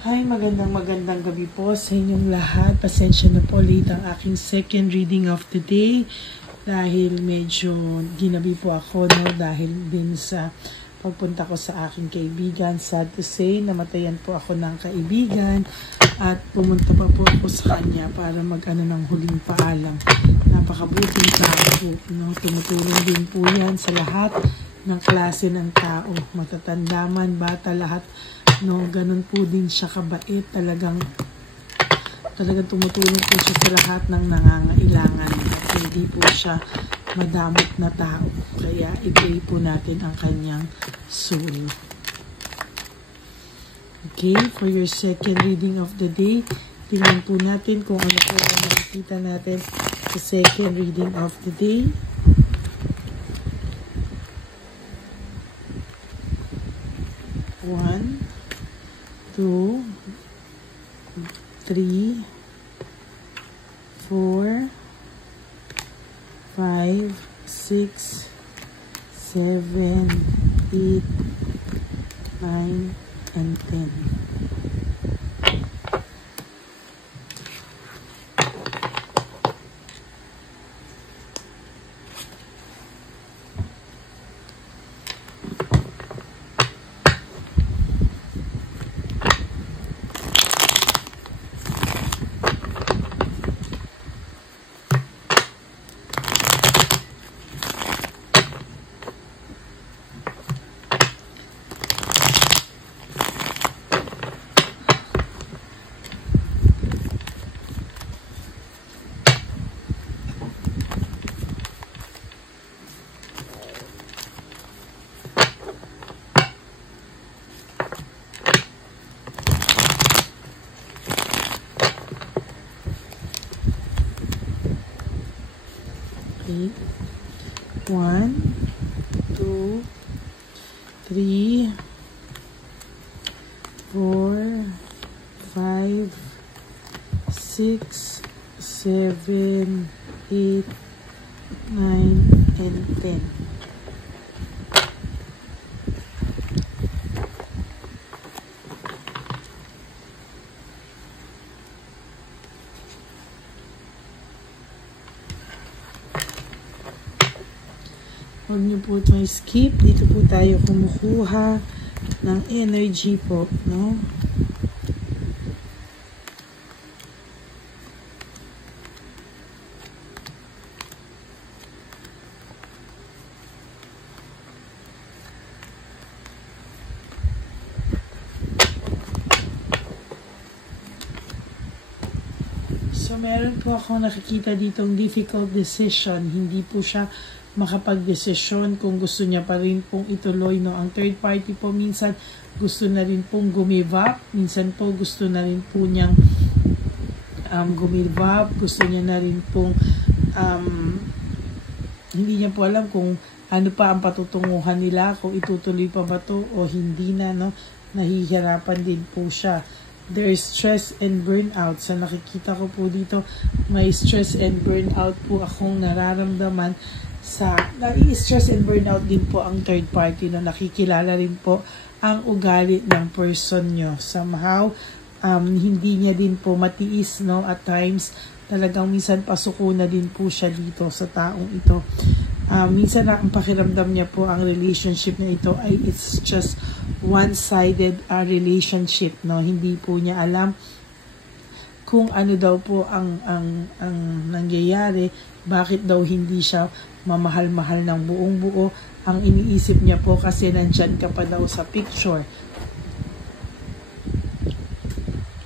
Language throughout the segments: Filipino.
Hi, magandang gabi po sa inyong lahat. Pasensya na po, late ang aking second reading of the day dahil medyo ginabi po ako, no, dahil din sa pagpunta ko sa aking kaibigan. Sad to say, namatayan po ako ng kaibigan at pumunta pa po ako sa kanya para mag-ano ng huling paalam. Napakabuting tao po, no? Tumutulong din po yan sa lahat ng klase ng tao, matatanda man, bata, lahat, no, ganun po din siya kabait, talagang tumutulong po siya sa lahat ng nangangailangan at hindi po siya madamot na tao, kaya i-pray po natin ang kanyang soul. Okay, for your second reading of the day, tingnan po natin kung ano po ang makikita natin sa second reading of the day. 1, 2, 3, 4, 5, 6, 7, 8, 9, and 10. Okay. 1, 2, 3, 4, 5, 6, 7, 8, 9, and 10. Huwag niyo po ito skip. Dito po tayo kumukuha ng energy po, no? So, meron po ako nakikita ditong difficult decision. Hindi po siya makapag-desisyon kung gusto niya pa rin pong ituloy, no? Ang third party po minsan gusto na rin pong gumive up, minsan po gusto na rin po niyang gumive up, gusto niya na rin pong hindi niya po alam kung ano pa ang patutunguhan nila, kung itutuloy pa ba to o hindi na, no? Nahihirapan din po siya. There is stress and burnout. So nakikita ko po dito, may stress and burnout po akong nararamdaman sa nai-stress and burnout din po ang third party, no? Nakikilala rin po ang ugali ng person nyo. Somehow, hindi niya din po matiis, no? At times, talagang minsan pasuko na din po siya dito sa taong ito. Minsan ang pakiramdam niya po ang relationship na ito ay it's just one-sided relationship, no? Hindi po niya alam kung ano daw po ang nangyayari, bakit daw hindi siya mamahal-mahal ng buong buo. Ang iniisip niya po kasi nandyan ka pa daw sa picture.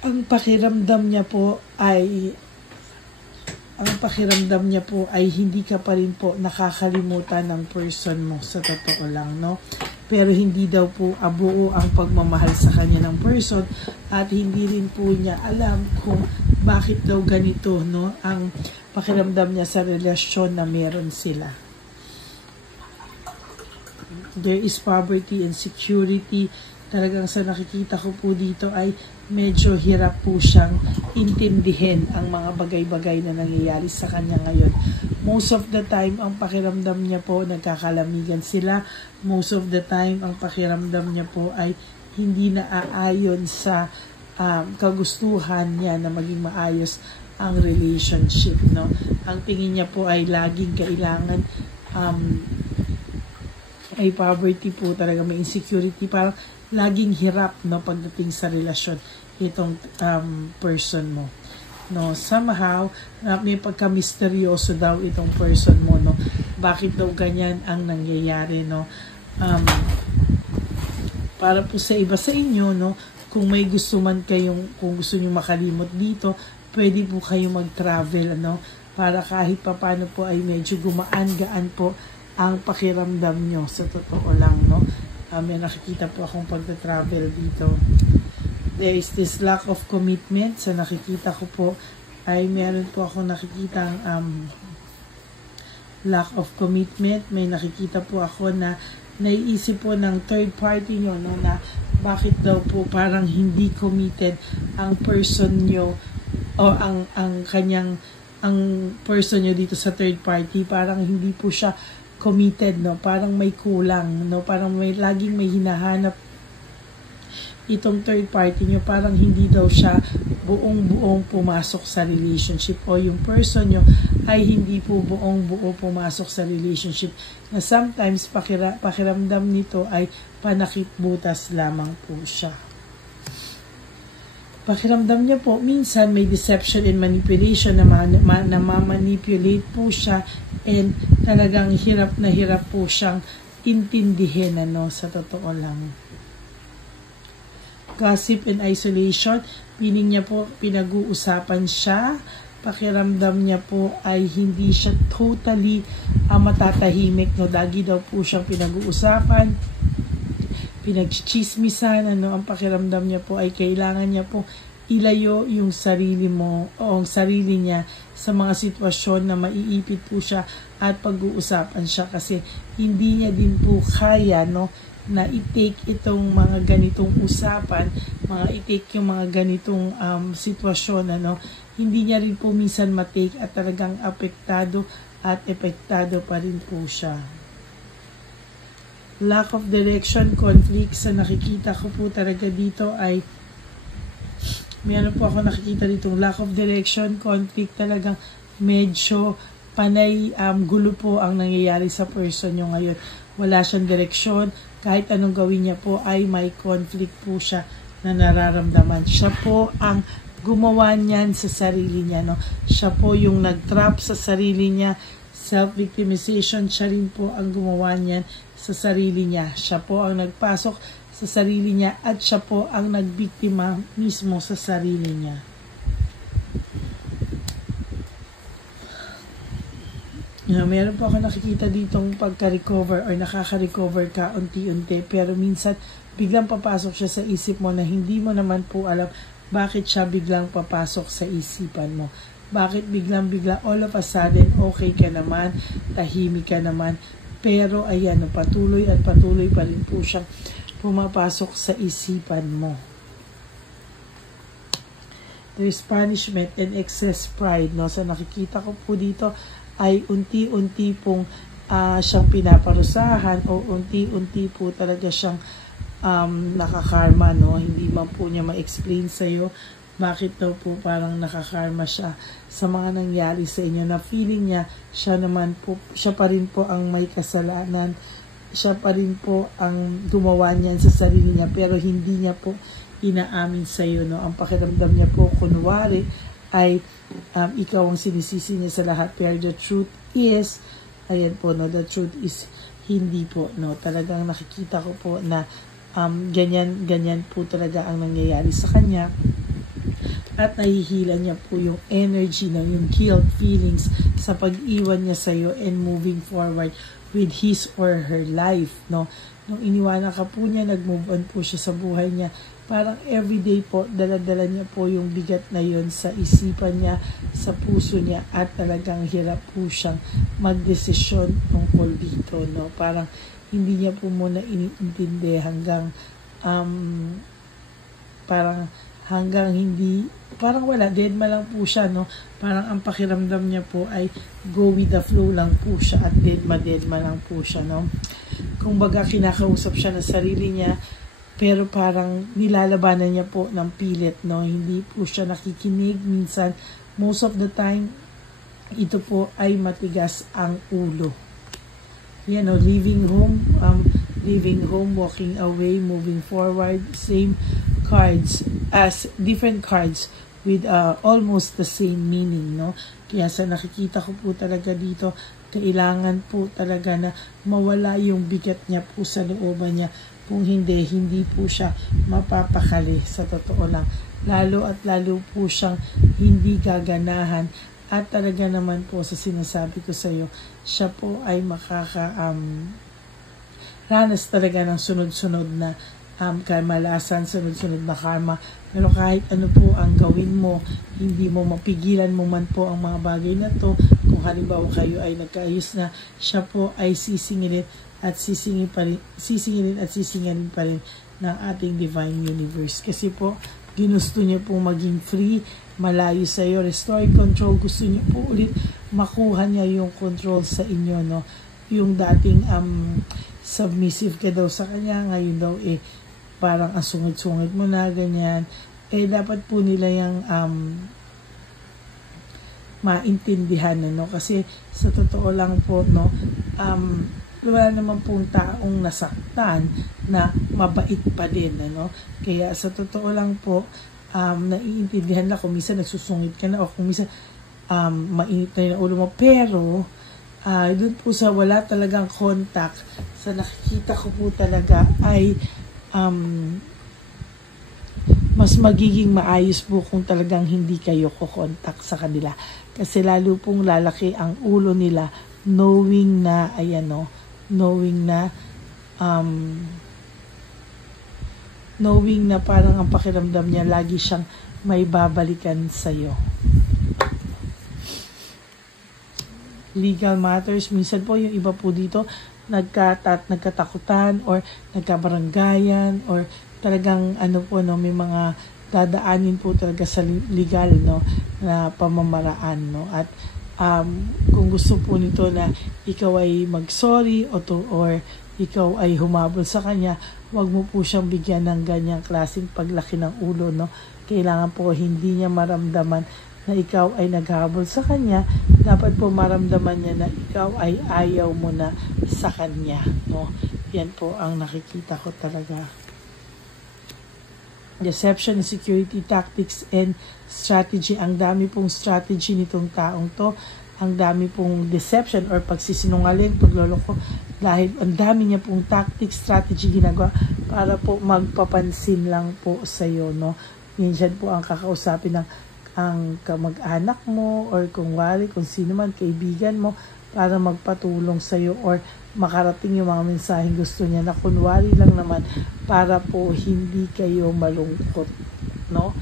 Ang pakiramdam niya po ay hindi ka pa rin po nakakalimutan ng person mo, sa totoo lang, no? Pero hindi daw po buo ang pagmamahal sa kanya ng person at hindi rin po niya alam kung bakit daw ganito, no, ang pakiramdam niya sa relasyon na meron sila. There is poverty and security. Talagang sa nakikita ko po dito ay medyo hirap po siyang intindihin ang mga bagay-bagay na nangyayari sa kanya ngayon. Most of the time, ang pakiramdam niya po, nagkakalamigan sila. Most of the time, ang pakiramdam niya po ay hindi naaayon sa kagustuhan niya na maging maayos ang relationship, no? Ang tingin niya po ay laging kailangan ay poverty po talaga, may insecurity, parang laging hirap, no, pagdating sa relasyon itong person mo, no? Somehow may pagka-misteryoso daw itong person mo, no? Bakit daw ganyan ang nangyayari, no? Para po sa iba sa inyo, no, kung may gusto man kayong, kung gusto niyo makalimot dito, pwede po kayo mag-travel, no? Para kahit papano po ay medyo gumaan-gaan po ang pakiramdam nyo, sa totoo lang, no? May nakikita po akong pagta-travel dito. There is this lack of commitment. Sa nakikita ko po ay meron po akong nakikitang lack of commitment. May nakikita po ako na naiisip po ng third party nyo, no, na bakit daw po parang hindi committed ang person nyo o ang person nyo dito sa third party, parang hindi po siya committed, no? Parang may kulang, no? Parang laging may hinahanap itong third party nyo, parang hindi daw siya buong-buong pumasok sa relationship, o yung person nyo ay hindi po buong-buo pumasok sa relationship, na sometimes pakiramdam nito ay panakip butas lamang po siya. Pakiramdam niya po, minsan may deception and manipulation na mamanipulate po siya, and talagang hirap na hirap po siyang intindihin, ano, sa totoo lang. Gossip and isolation, piling niya po pinag-uusapan siya, pakiramdam niya po ay hindi siya totally matatahimik, no? Lagi daw po siyang pinag-uusapan, pinagchichismisan, ano, ang pakiramdam niya po ay kailangan niya po ilayo yung sarili mo o ang sarili niya sa mga sitwasyon na maiipit po siya at pag-uusapan siya, kasi hindi niya din po kaya, no, na i-take itong mga ganitong usapan, i-take yung mga ganitong sitwasyon, ano, hindi niya rin po minsan ma-take at talagang apektado pa rin po siya. Lack of direction, conflict, sa nakikita ko po talaga dito ay meron po ako nakikita dito, lack of direction, conflict, talagang medyo panay gulo po ang nangyayari sa person nyo ngayon. Wala siyang direksyon, kahit anong gawin niya po ay may conflict po siya na nararamdaman. Siya po ang gumawa niyan sa sarili niya, no? Siya po yung nag-trap sa sarili niya, self-victimization, siya rin po ang gumawa niyan sa sarili niya. Siya po ang nagpasok sa sarili niya at siya po ang nagbiktima mismo sa sarili niya. Meron po ako nakikita ditong pagka-recover or nakaka-recover ka unti-unti, pero minsan biglang papasok siya sa isip mo na hindi mo naman po alam bakit siya biglang papasok sa isipan mo. Bakit biglang-bigla all of a sudden okay ka naman, tahimik ka naman, pero ayan, patuloy at patuloy pa rin po siyang pumapasok sa isipan mo. There is punishment and excess pride, no? So nakikita ko po dito ay unti-unti pong siyang pinaparusahan, o unti-unti po talaga siyang nakakarma, no? Hindi man po niya ma-explain sa'yo bakit daw po parang nakakarma siya sa mga nangyari sa inyo, na feeling niya siya pa rin po ang may kasalanan, siya pa rin po ang gumawa niyan sa sarili niya, pero hindi niya po inaamin sa iyo, no? Ang pakiramdam niya po kunwari ay ikaw ang sinisisi niya sa lahat, pero the truth is, ayan po, no, the truth is hindi po, no? Talagang nakikita ko po na ganyan po talaga ang nangyayari sa kanya, at nahihila niya po yung energy na yung guilt feelings sa pag-iwan niya sa iyo and moving forward with his or her life, no? Nung iniwanan ka po niya, nag-move on po siya sa buhay niya. Parang everyday po, dala-dala niya po yung bigat na yun sa isipan niya, sa puso niya, at talagang hirap po siyang magdesisyon tungkol dito, no? Parang hindi niya po muna iniintindi hanggang parang wala, deadma lang po siya, no? Parang ang pakiramdam niya po ay go with the flow lang po siya, at deadma lang po siya, no? Kung baga kinakausap siya ng sarili niya, pero parang nilalabanan niya po ng pilit, no? Hindi po siya nakikinig. Minsan, most of the time, ito po ay matigas ang ulo. Yan, no? Leaving home, walking away, moving forward, same cards as different cards with almost the same meaning, no? Kaya sa nakikita ko po talaga dito, kailangan po talaga na mawala yung bigat niya po sa looban niya. Kung hindi po siya mapapakali sa totoo lang. Lalo at lalo po siyang hindi gaganahan. At talaga naman po sa sinasabi ko sa iyo, siya po ay ranas talaga ng sunod-sunod na kamalasan, sunod-sunod na karma. Pero kahit ano po ang gawin mo, hindi mo mapigilan mo man po ang mga bagay na to. Kung halimbawa kayo ay nagkaayos na, siya po ay sisingilin at sisingilin pa rin ng ating divine universe. Kasi po, ginusto niya po maging free, malayo sa iyo, restore control. Gusto niya po ulit makuha niya yung control sa inyo, no? Yung dating submissive ka daw sa kanya, ngayon daw parang ang sungit-sungit mo na, ganyan. Dapat po nila yung maintindihan, no? Kasi sa totoo lang po, no, wala naman pong taong nasaktan na mabait pa din, ano? Kaya sa totoo lang po, naiintindihan na kung minsan nagsusungit ka na o kung minsan mainit na yung ulo mo. Pero, dun po sa wala talagang contact, sa nakikita ko po talaga ay mas magiging maayos po kung talagang hindi kayo ko-contact sa kanila. Kasi lalo pong lalaki ang ulo nila knowing na, knowing na parang ang pakiramdam niya lagi siyang may babalikan sa'yo. Legal matters, minsan po yung iba po dito nagkatakutan or nagkabaranggayan or talagang may mga dadaanin po talaga sa legal, no, na pamamaraan, no. At kung gusto po nito na ikaw ay mag-sorry or ikaw ay humabol sa kanya, wag mo po siyang bigyan ng ganyang klaseng paglaki ng ulo, no. Kailangan po hindi niya maramdaman na ikaw ay naghabol sa kanya. Dapat po maramdaman niya na ikaw ay ayaw mo na sa kanya, no. Yan po ang nakikita ko talaga. Deception, security tactics, and strategy. Ang dami pong strategy nitong taong to. Ang dami pong deception or pagsisinungaling, pagloloko. Dahil ang dami niya pong tactics, strategy ginagawa para po magpapansin lang po sa iyo, no. Minsan po ang kakausapin ng ang kamag-anak mo or kung sino man, kaibigan mo, para magpatulong sa iyo or makarating yung mga mensaheng gusto niya na kunwari lang naman para po hindi kayo malungkot, no?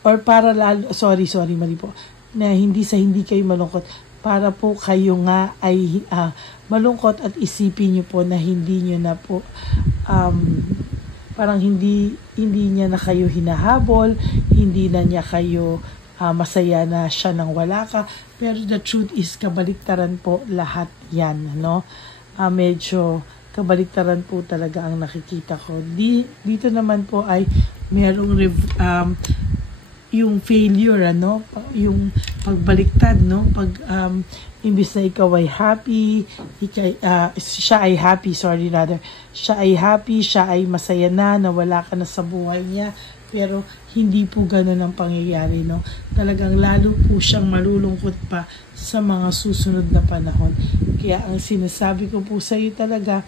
Or para mali po, na hindi kayo malungkot, para po kayo nga ay malungkot at isipin niyo po na hindi niyo na po parang hindi niya na kayo hinahabol, hindi na niya kayo masaya na siya nang wala ka. Pero the truth is, kabaliktaran po lahat yan, no? Medyo kabaliktaran po talaga ang nakikita ko. Dito naman po ay merong yung failure, yung pagbaliktad, no? Pag imbis na ikaw ay happy, siya ay happy, siya ay masaya na wala ka na sa buhay niya, pero hindi po gano'n ang pangyayari, no? Talagang lalo po siyang malulungkot pa sa mga susunod na panahon. Kaya ang sinasabi ko po sa iyo talaga,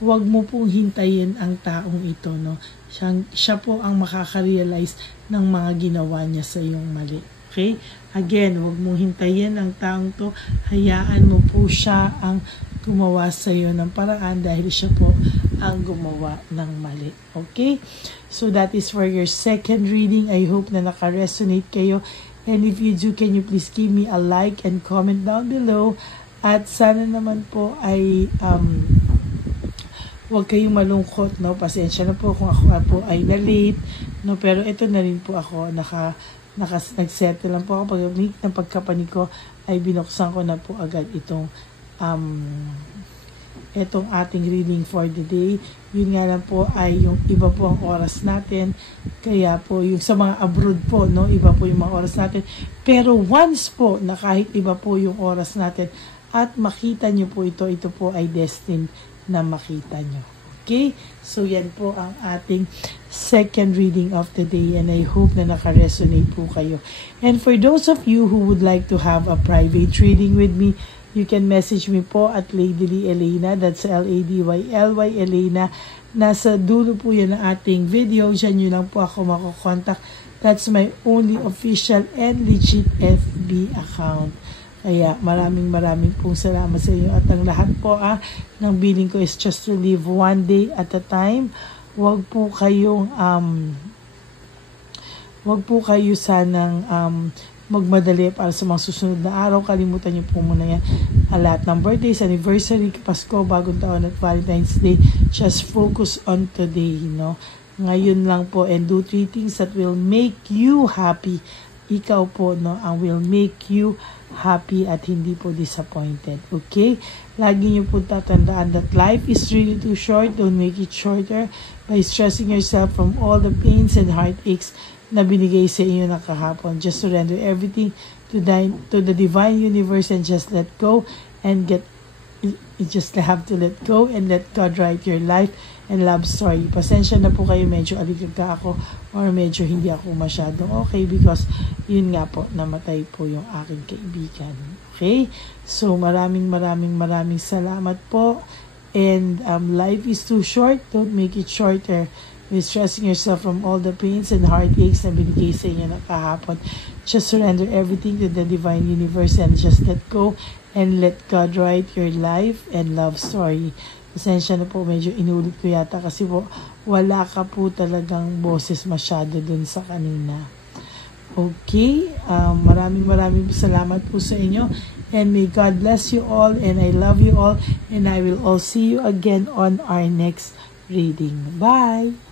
huwag mo pong hintayin ang taong ito, no? Siya po ang makaka-realize ng mga ginawa niya sa iyong mali. Okay? Again, huwag mong hintayin ang taong to. Hayaan mo po siya ang gumawa sa iyo ng paraan dahil siya po ang gumawa ng mali. Okay? So that is for your second reading. I hope na naka-resonate kayo. And if you do, can you please give me a like and comment down below. At sana naman po ay huwag kayong malungkot, no? Pasensya na po kung ako po ay na-late, no? Pero ito na rin po ako, nag-settle lang po ako. Pag ng pagkapanik ko, ay binuksan ko na po agad itong etong ating reading for the day. Yun nga lang po ay yung iba po ang oras natin. Kaya po yung sa mga abroad po, no, iba po yung mga oras natin. Pero once po na kahit iba po yung oras natin at makita nyo po ito po ay destined na makita nyo. Okay? So yan po ang ating second reading of the day, and I hope na naka-resonate po kayo. And for those of you who would like to have a private reading with me, you can message me po at Ladyly Elena. That's Ladyly Elena. Nasa dulo po yan ng ating video. Diyan nyo lang po ako makokontak. That's my only official and legit FB account. Kaya maraming pong salamat sa inyo. At ang lahat po ng billing ko is just to live one day at a time. Wag po kayo sanang magmadali para sa mga susunod na araw. Kalimutan niyo po muna yan. Lahat ng birthdays, anniversary, Pasko, Bagong Taon at Valentine's Day. Just focus on today, no? Ngayon lang po, and do 3 things that will make you happy. Ikaw po, no, ang will make you happy at hindi po disappointed. Okay? Lagi niyo po tatandaan that life is really too short. Don't make it shorter by stressing yourself from all the pains and heartaches na binigay sa inyo na kahapon. Just surrender everything to the divine universe and just let go and you just have to let go and let God write your life and love story. Pasensya na po kayo, medyo aligagka ako or medyo hindi ako masyadong okay because yun nga po, namatay po yung aking kaibigan. Okay? So maraming salamat po, and life is too short. Don't make it shorter with stressing yourself from all the pains and heartaches na binigay sa inyo na kahapon. Just surrender everything to the divine universe and just let go and let God write your life and love story. Pasensya na po, medyo inulit ko yata kasi po wala ka po talagang boses masyado dun sa kanina. Okay, maraming salamat po sa inyo, and may God bless you all, and I love you all, and I will all see you again on our next reading. Bye!